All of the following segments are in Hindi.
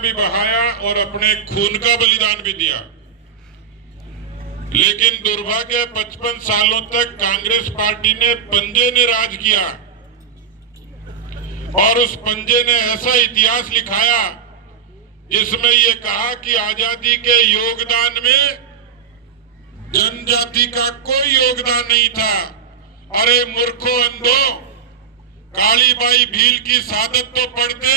भी बहाया और अपने खून का बलिदान भी दिया। लेकिन दुर्भाग्य 55 सालों तक कांग्रेस पार्टी ने पंजे ने राज किया और उस पंजे ने ऐसा इतिहास लिखाया जिसमें ये कहा कि आजादी के योगदान में जनजाति का कोई योगदान नहीं था। अरे मूर्खों अंधो, कालीबाई भील की शहादत तो पढ़ते,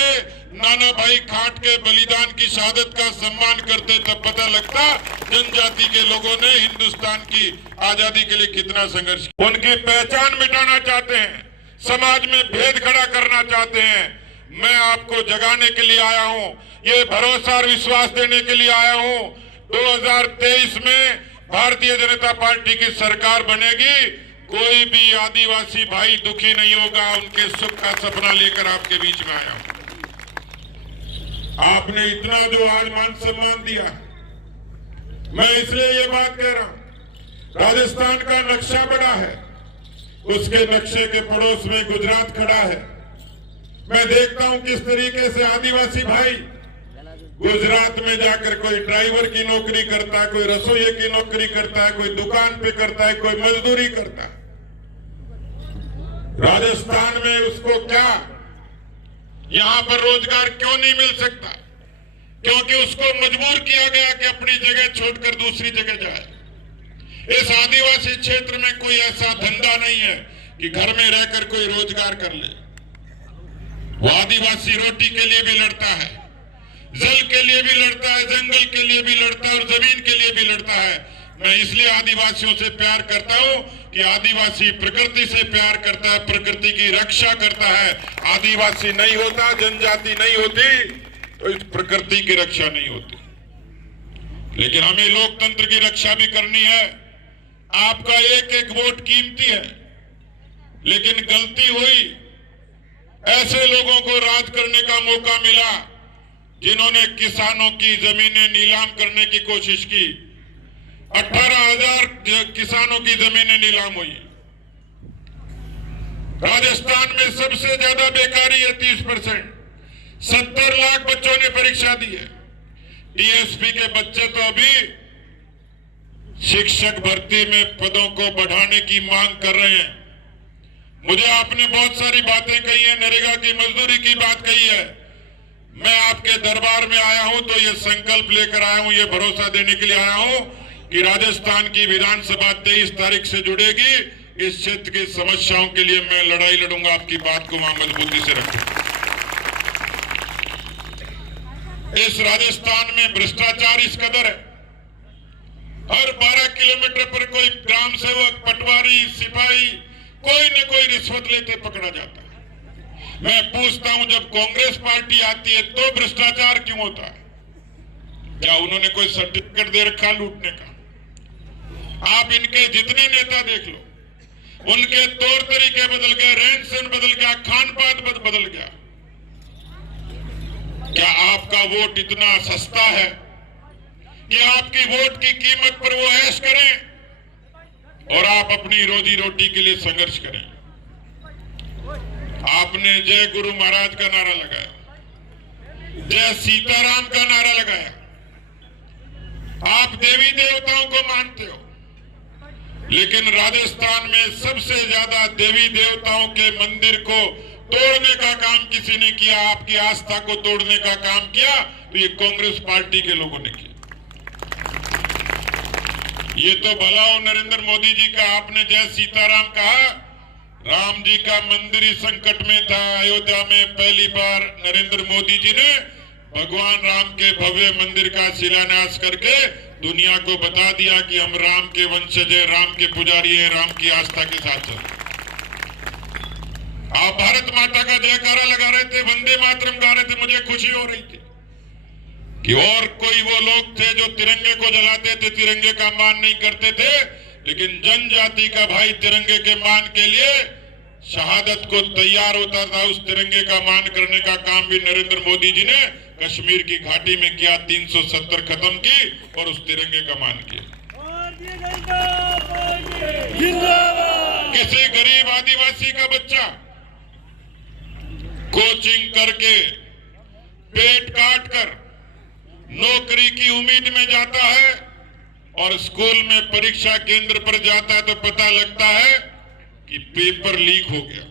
नाना भाई खाट के बलिदान की शहादत का सम्मान करते, तब पता लगता जनजाति के लोगों ने हिंदुस्तान की आजादी के लिए कितना संघर्ष किया। उनकी पहचान मिटाना चाहते हैं, समाज में भेद खड़ा करना चाहते हैं। मैं आपको जगाने के लिए आया हूं, ये भरोसा और विश्वास देने के लिए आया हूं। 2023 में भारतीय जनता पार्टी की सरकार बनेगी, कोई भी आदिवासी भाई दुखी नहीं होगा। उनके सुख का सपना लेकर आपके बीच में आया हूं। आपने इतना जो आज मान सम्मान दिया, मैं इसलिए ये बात कह रहा हूं। राजस्थान का नक्शा बड़ा है, उसके नक्शे के पड़ोस में गुजरात खड़ा है। मैं देखता हूं किस तरीके से आदिवासी भाई गुजरात में जाकर कोई ड्राइवर की नौकरी करता है, कोई रसोई की नौकरी करता है, कोई दुकान पे करता है, कोई मजदूरी करता है। राजस्थान में उसको क्या यहां पर रोजगार क्यों नहीं मिल सकता? क्योंकि उसको मजबूर किया गया कि अपनी जगह छोड़कर दूसरी जगह जाए। इस आदिवासी क्षेत्र में कोई ऐसा धंधा नहीं है कि घर में रहकर कोई रोजगार कर ले। वो आदिवासी रोटी के लिए भी लड़ता है, जल के लिए भी लड़ता है, जंगल के लिए भी लड़ता है और जमीन के लिए भी लड़ता है। मैं इसलिए आदिवासियों से प्यार करता हूं कि आदिवासी प्रकृति से प्यार करता है, प्रकृति की रक्षा करता है। आदिवासी नहीं होता, जनजाति नहीं होती, तो इस प्रकृति की रक्षा नहीं होती। लेकिन हमें लोकतंत्र की रक्षा भी करनी है। आपका एक एक वोट कीमती है, लेकिन गलती हुई, ऐसे लोगों को राज करने का मौका मिला जिन्होंने किसानों की जमीनें नीलाम करने की कोशिश की। 18,000 किसानों की जमीनें नीलाम हुई। राजस्थान में सबसे ज्यादा बेकारी है, 30%। 70 लाख बच्चों ने परीक्षा दी है। टीएसपी के बच्चे तो अभी शिक्षक भर्ती में पदों को बढ़ाने की मांग कर रहे हैं। मुझे आपने बहुत सारी बातें कही है, नरेगा की मजदूरी की बात कही है। मैं आपके दरबार में आया हूं तो ये संकल्प लेकर आया हूं, ये भरोसा देने के लिए आया हूं कि राजस्थान की विधानसभा 23 तारीख से जुड़ेगी। इस क्षेत्र की समस्याओं के लिए मैं लड़ाई लड़ूंगा, आपकी बात को वहां मजबूती से रखूंगा। इस राजस्थान में भ्रष्टाचार इस कदर है, हर 12 किलोमीटर पर कोई ग्राम सेवक, पटवारी, सिपाही, कोई न कोई रिश्वत लेते पकड़ा जाता है। मैं पूछता हूं, जब कांग्रेस पार्टी आती है तो भ्रष्टाचार क्यों होता है? क्या उन्होंने कोई सर्टिफिकेट दे रखा लूटने का? आप इनके जितने नेता देख लो, उनके तौर तरीके बदल गए, रहन सहन बदल गया, खान पान बदल गया। क्या आपका वोट इतना सस्ता है कि आपकी वोट की कीमत पर वो ऐश करें और आप अपनी रोजी रोटी के लिए संघर्ष करें? आपने जय गुरु महाराज का नारा लगाया, जय सीताराम का नारा लगाया। आप देवी देवताओं को मानते हो, लेकिन राजस्थान में सबसे ज्यादा देवी देवताओं के मंदिर को तोड़ने का काम किसी ने किया, आपकी आस्था को तोड़ने का काम किया तो ये कांग्रेस पार्टी के लोगों ने किया। ये तो भला हो नरेंद्र मोदी जी का, आपने जय सीताराम कहा। राम जी का मंदिर ही संकट में था। अयोध्या में पहली बार नरेंद्र मोदी जी ने भगवान राम के भव्य मंदिर का शिलान्यास करके दुनिया को बता दिया कि हम राम के वंशज हैं, राम के पुजारी हैं, राम की आस्था के साथ चलते। आप भारत माता का जयकारा लगा रहे थे, वंदे मातरम गा रहे थे, मुझे खुशी हो रही थी कि और कोई वो लोग थे जो तिरंगे को जलाते थे, तिरंगे का मान नहीं करते थे, लेकिन जनजाति का भाई तिरंगे के मान के लिए शहादत को तैयार होता था। उस तिरंगे का मान करने का काम भी नरेंद्र मोदी जी ने कश्मीर की घाटी में किया, 370 खत्म की और उस तिरंगे का मान किया। किसी गरीब आदिवासी का बच्चा कोचिंग करके पेट काट कर नौकरी की उम्मीद में जाता है और स्कूल में परीक्षा केंद्र पर जाता है तो पता लगता है कि पेपर लीक हो गया।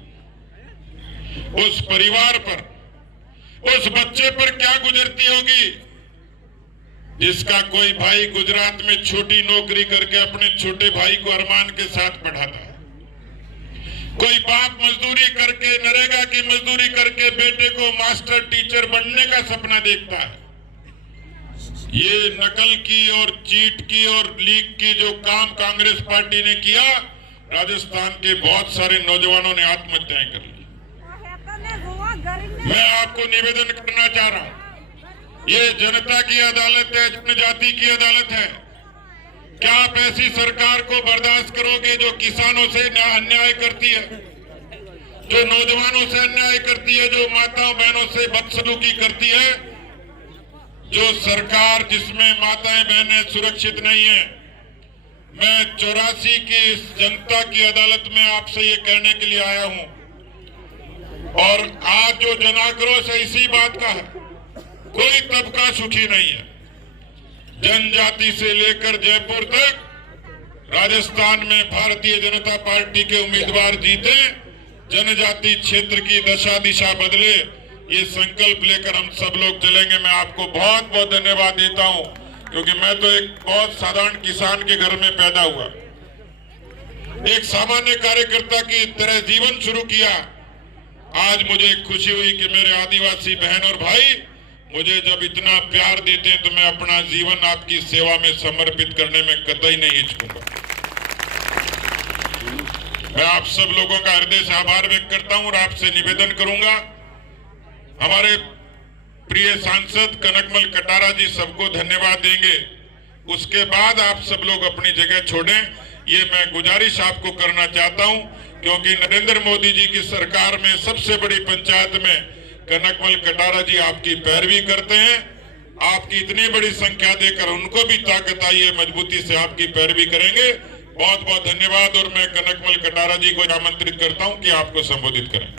उस परिवार पर, उस बच्चे पर क्या गुजरती होगी जिसका कोई भाई गुजरात में छोटी नौकरी करके अपने छोटे भाई को अरमान के साथ पढ़ाता है। कोई बाप मजदूरी करके, नरेगा की मजदूरी करके बेटे को मास्टर टीचर बनने का सपना देखता है। ये नकल की और चीट की और लीक की जो काम कांग्रेस पार्टी ने किया, राजस्थान के बहुत सारे नौजवानों ने आत्महत्याएं कर ली। मैं आपको निवेदन करना चाह रहा हूं, ये जनता की अदालत है, जनजाति की अदालत है। क्या आप ऐसी सरकार को बर्दाश्त करोगे जो किसानों से अन्याय करती है, जो नौजवानों से अन्याय करती है, जो माताओं बहनों से बदसलूकी करती है, जो सरकार जिसमें माताएं बहनें सुरक्षित नहीं है? मैं 84 की इस जनता की अदालत में आपसे ये कहने के लिए आया हूं और आज जो जनाक्रोश है इसी बात का है। कोई तबका सुखी नहीं है। जनजाति से लेकर जयपुर तक राजस्थान में भारतीय जनता पार्टी के उम्मीदवार जीते, जनजाति क्षेत्र की दशा दिशा बदले, ये संकल्प लेकर हम सब लोग चलेंगे। मैं आपको बहुत बहुत धन्यवाद देता हूं क्योंकि मैं तो एक बहुत साधारण किसान के घर में पैदा हुआ, एक सामान्य कार्यकर्ता की तरह जीवन शुरू किया। आज मुझे खुशी हुई कि मेरे आदिवासी बहन और भाई मुझे जब इतना प्यार देते हैं तो मैं अपना जीवन आपकी सेवा में समर्पित करने में कतई नहीं हिचकूंगा। मैं आप सब लोगों का हृदय से आभार व्यक्त करता हूं और आपसे निवेदन करूंगा, हमारे प्रिय सांसद कनकमल कटारा जी सबको धन्यवाद देंगे, उसके बाद आप सब लोग अपनी जगह छोड़ें। ये मैं गुजारिश आपको करना चाहता हूं क्योंकि नरेंद्र मोदी जी की सरकार में सबसे बड़ी पंचायत में कनकमल कटारा जी आपकी पैरवी करते हैं। आपकी इतनी बड़ी संख्या देकर उनको भी ताकत आई है, मजबूती से आपकी पैरवी करेंगे। बहुत बहुत धन्यवाद और मैं कनकमल कटारा जी को आमंत्रित करता हूं कि आपको संबोधित करें।